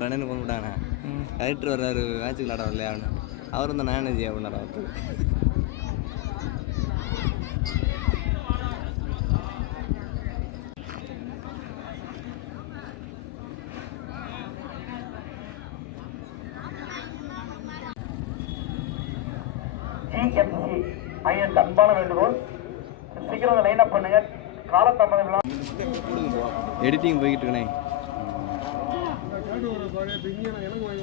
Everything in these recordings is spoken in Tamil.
ஒரு அண்ணன் ஃபோன் போட்டாங்கண்ணா கலெக்டர் வர்றாரு மேட்ச் விளாட வரலையா அவனு அவர் வந்து நான் என்ன அப்படின்னாரா ஜிஎம்சி ஐயன் அன்பான வேண்டுகோள். சீக்கிரம் லைன் அப் பண்ணுங்க. காலதாமதம் இல்லாம எடிட்டிங் போய்கிட்டு തിങ്ങിയാണ് ഇണങ്ങുവായി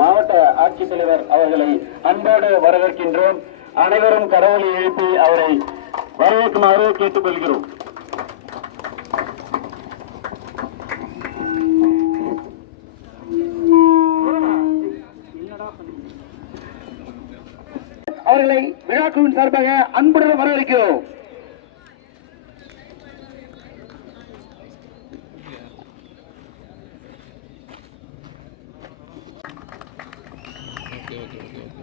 மாவட்ட ஆட்சித்தலைவர் அவர்களை அன்போடு வரவேற்கின்றோம். அனைவரும் கரவொலி எழுப்பி அவரை வரவேற்குமாறு கேட்டுக்கொள்கிறோம். அவர்களை விழாக்குழுவின் சார்பாக அன்புடன் வரவேற்கிறோம் ஓகே ஓகே ஓகே ஓகே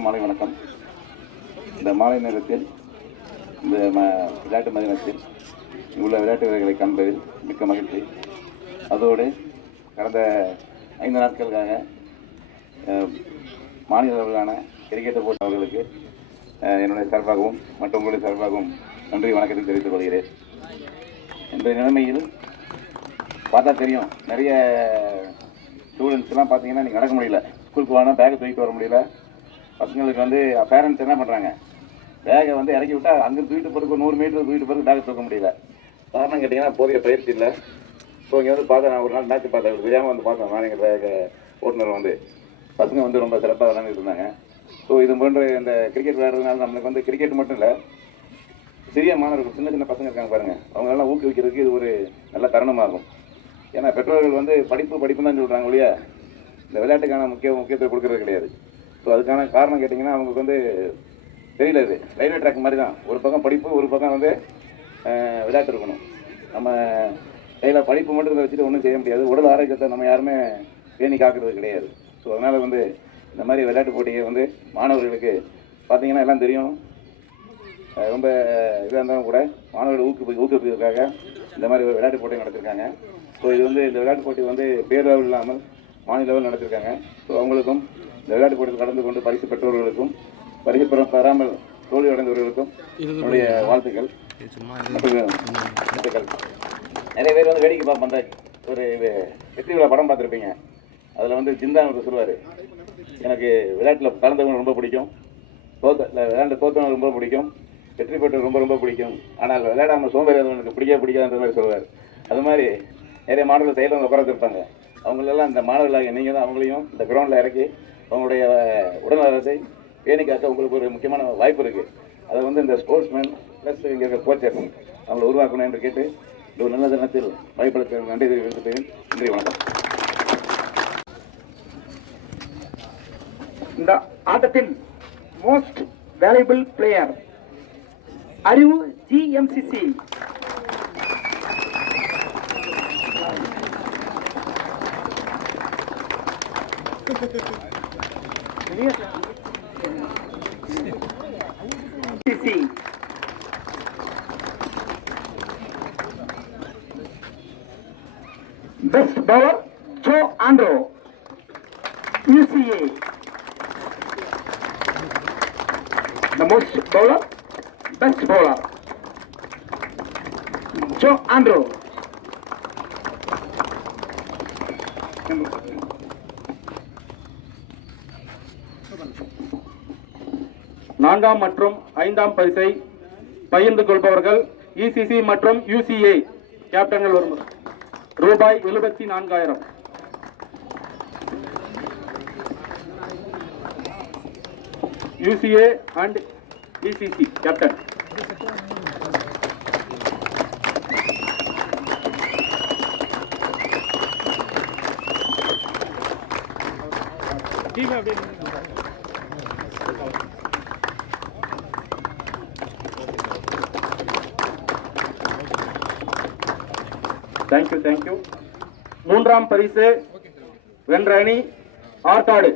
அனைவருக்கும் மாலை வணக்கம். இந்த மாலை நேரத்தில் இந்த ம விளையாட்டு மைதானத்தில் உள்ள விளையாட்டு வீரர்களை காண்பதில் மிக்க மகிழ்ச்சி. அதோடு கடந்த ஐந்து நாட்களுக்காக மாநில அளவிலான கிரிக்கெட் போட்டி அவர்களுக்கு என்னுடைய சார்பாகவும் மற்றும் உங்களுடைய சார்பாகவும் நன்றி வணக்கத்தை தெரிவித்துக் கொள்கிறேன். இன்றைய நிலைமையில் பார்த்தா தெரியும் நிறைய ஸ்டூடெண்ட்ஸ்லாம் பார்த்தீங்கன்னா நீங்கள் நடக்க முடியல. ஸ்கூலுக்கு போனால் பேக்கை தூக்கிட்டு வர முடியல. பசங்களுக்கு வந்து பேரண்ட்ஸ் என்ன பண்ணுறாங்க பேகை வந்து இறக்கி விட்டால் அங்கே தூக்கிட்டு போகிறதுக்கு ஒரு நூறு மீட்டர் தூக்கிட்டு போகிறதுக்கு பேக்கை தூக்க முடியல. காரணம் கேட்டிங்கன்னா போதிய பயிற்சி இல்லை. ஸோ இங்கே வந்து பார்த்தேன் நான் ஒரு நாள் மேட்ச் பார்த்தேன். தெரியாமல் வந்து பார்த்தேன். நான் எங்கள் ஓட்டுநர் வந்து. பசங்க வந்து ரொம்ப சிறப்பாக விளையாண்டுட்டு இருந்தாங்க. ஸோ இது போன்ற இந்த கிரிக்கெட் விளையாடுறதுனால நம்மளுக்கு வந்து கிரிக்கெட் மட்டும் இல்லை சிறிய மாணவர்கள் சின்ன சின்ன பசங்க இருக்காங்க பாருங்கள் அவங்களெல்லாம் ஊக்குவிக்கிறதுக்கு இது ஒரு நல்ல தருணமாகும். ஏன்னா பெற்றோர்கள் வந்து படிப்பு படிப்பு தான் சொல்கிறாங்க ஒழிய இந்த விளையாட்டுக்கான முக்கிய முக்கியத்துவம் கொடுக்கறது கிடையாது. ஸோ அதுக்கான காரணம் கேட்டிங்கன்னா அவங்களுக்கு வந்து தெரியல இது. ரயில்வே ட்ராக் மாதிரி தான் ஒரு பக்கம் படிப்பு ஒரு பக்கம் வந்து விளையாட்டு இருக்கணும். நம்ம கையில் படிப்பு மட்டும் இதை வச்சுட்டு ஒன்றும் செய்ய முடியாது. உடல் ஆரோக்கியத்தை நம்ம யாருமே பேணி காக்கிறது கிடையாது. ஸோ அதனால் வந்து இந்த மாதிரி விளையாட்டு போட்டியை வந்து மாணவர்களுக்கு பார்த்தீங்கன்னா எல்லாம் தெரியும். ரொம்ப இதாக இருந்தாலும் கூட மாணவர்களை ஊக்குவி ஊக்குவிப்பதற்காக இந்த மாதிரி ஒரு விளையாட்டு போட்டி நடத்திருக்காங்க. ஸோ இது வந்து இந்த விளையாட்டு போட்டி வந்து பேரளவு இல்லாமல் மாநில லெவலில் நடத்திருக்காங்க. ஸோ அவங்களுக்கும் விளையாட்டு போட்டியில் கலந்து கொண்டு பரிசு பெற்றவர்களுக்கும் பரிசு பெற பெறாமல் தோல்வி அடைந்தவர்களுக்கும் என்னுடைய வாழ்த்துக்கள். வாழ்த்துக்கள். நிறைய பேர் வந்து வேடிக்கை பார்ப்போம். அந்த ஒரு வெற்றி விழா படம் பார்த்துருப்பீங்க. அதில் வந்து ஜிந்தான் ஒருத்தர் சொல்லுவார். எனக்கு விளையாட்டில் கலந்தவங்க ரொம்ப பிடிக்கும். தோத்த விளையாண்டு தோத்தவங்க ரொம்ப பிடிக்கும். வெற்றி பெற்றது ரொம்ப ரொம்ப பிடிக்கும். ஆனால் விளையாடாமல் சோம்பேறியாதவனுக்கு பிடிக்கவே பிடிக்காதுன்ற மாதிரி சொல்லுவார். அது மாதிரி நிறைய மாணவர்கள் செயலில் வந்து உட்கார இருப்பாங்க அவங்களெல்லாம் இந்த மாணவர்களாக நீங்கள் தான் அவங்களையும் இந்த கிரவுண்டில் இறக்கி அவங்களுடைய உடல்நலத்தை பேணி காக்க உங்களுக்கு ஒரு முக்கியமான வாய்ப்பு இருக்குது அதை வந்து இந்த ஸ்போர்ட்ஸ்மேன் ப்ளஸ் இங்கே இருக்க கோச்சர் அவங்களை உருவாக்கணும் என்று கேட்டு இந்த ஒரு நல்ல தினத்தில் வாய்ப்பளித்த நன்றி தெரிவித்துக்கிறேன் நன்றி வணக்கம். இந்த ஆட்டத்தின் most valuable player Arivu GMCC Best bowler, Joe Andrew you the most bowler, best bowler, Joe Andrew. நான்காம் மற்றும் ஐந்தாம் பரிசை பகிர்ந்து கொள்பவர்கள் இசிசி மற்றும் யூசிஏ கேப்டன்கள் வரும் ரூபாய் எழுபத்தி நான்காயிரம். UCA and ICC captain. Thank you thank you மூன்றாம் பரிசு வென்ற அணி ஆற்காடு.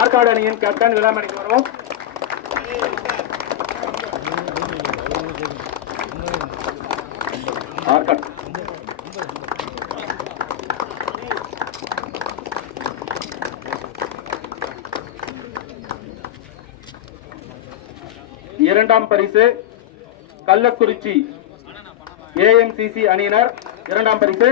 ஆற்காடு அணியின் கேப்டன் விழாமணிக்கு வருவோம். ஆற்காடு. இரண்டாம் பரிசு கள்ளக்குறிச்சி ஏஎம்சிசி அணியினர் இரண்டாம் பரிசு.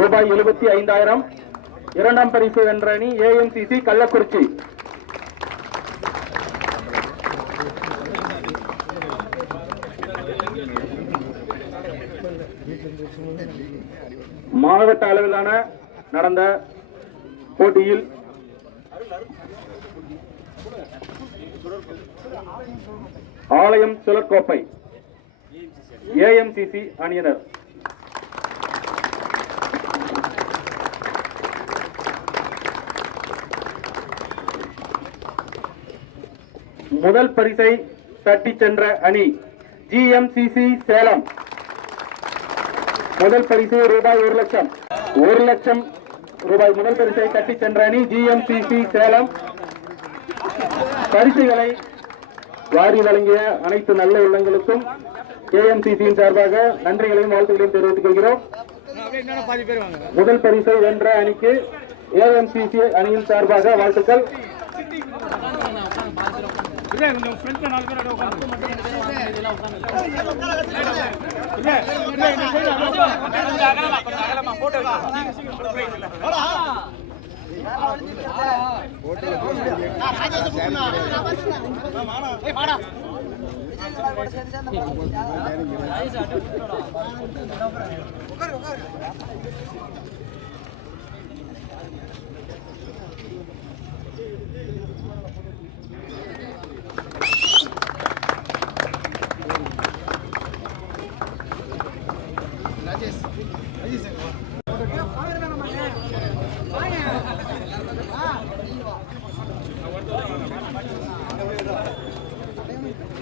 ரூபாய் எழுபத்தி ஐந்தாயிரம் இரண்டாம் பரிசு வென்ற அணி ஏஎம்சிசி கள்ளக்குறிச்சி. மாவட்ட அளவிலான நடந்த போட்டியில் ஆலயம் சுழற்கோப்பை ஏஎம்சிசி அணியினர். முதல் பரிசை தட்டிச் சென்ற அணி ஜிஎம்சிசி சேலம். முதல் பரிசு ரூபாய் ஒரு லட்சம். ஒரு லட்சம் ரூபாய் முதல் பரிசை கட்டி சென்ற அணி ஜிஎம்சிசி சேலம். பரிசுகளை வாரி வழங்கிய அனைத்து நல்ல உள்ளங்களுக்கும் ஏஎம்சிசியின் சார்பாக நன்றிகளையும் வாழ்த்துக்களையும் தெரிவித்துக் கொள்கிறோம். முதல் பரிசை வென்ற அணிக்கு ஏஎம்சிசி அணியின் சார்பாக வாழ்த்துக்கள். கொஞ்சம் ஃப்ரெண்ட்ல நாலு பேர் உட்காரு உட்காரு.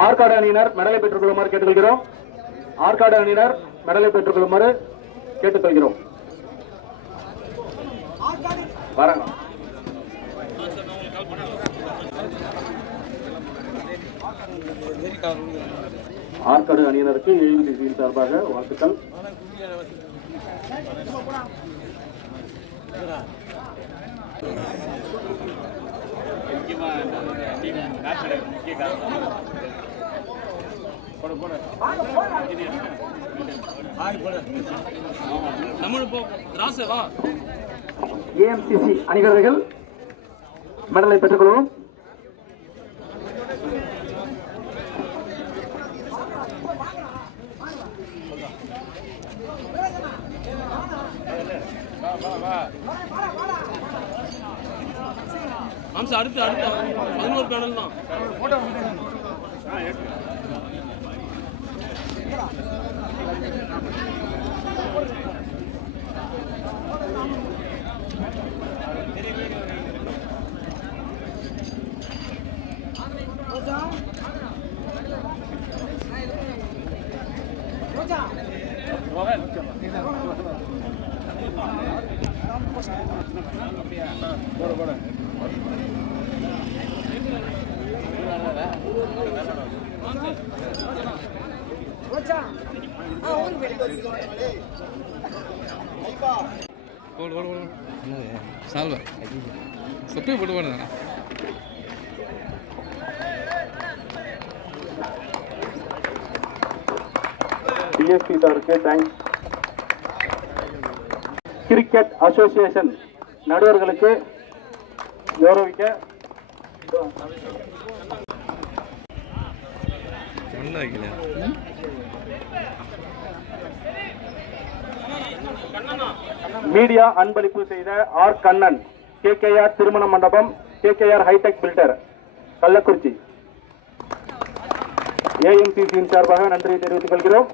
ஆற்காடு அணியினர் மெடலை பெற்றுக் கொள்ளுமாறு கேட்டுக்கொள்கிறோம் ஆற்காடு அணியினர் மெடலை பெற்றுக் கொள்ளுமாறு கேட்டுக்கொள்கிறோம் வரங்க ஆற்காடு அணியினருக்கு ஏஎன்டிசியின் சார்பாக வாழ்த்துக்கள் ஏஎம்சிசி அணி வீரர்கள் மெடலை பெற்றுக்கொள்வோம். மாம்சம் அடுத்து அடுத்து. பதினோரு பேனல் தான். What's up? Oh, one minute. போடு போடு போடு. சால்வா. சொப்பே போட்டு போடுதாண்ணா டிஎஸ்பி சாருக்கு தேங்க்ஸ் கிரிக்கெட் அசோசியேஷன் நடுவர்களுக்கு கௌரவிக்க. நல்லா மீடியா அன்பளிப்பு செய்த ஆர் கண்ணன் கேகேஆர் திருமண மண்டபம் கேகேஆர் ஹைடெக் பில்டர் கள்ளக்குறிச்சி. ஏஎம்சிசியின் சார்பாக நன்றியை தெரிவித்துக் கொள்கிறோம்.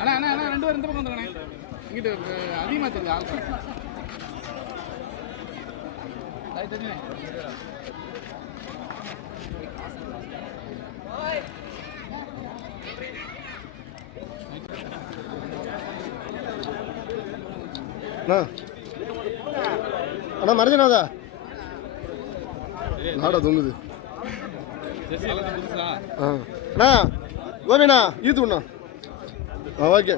அண்ணா அண்ணா அண்ணா ரெண்டு பேரும் இந்த பக்கம் வந்துருங்கண்ணே. இங்கிட்டு அதிகமாக தெரியுது? ஆள் அது தெரியுண்ணே அண்ணா. அண்ணா மறைஞ்சனாதா? நாடா தூங்குது. அண்ணா கோபிண்ணா ஈத்து ஓகே.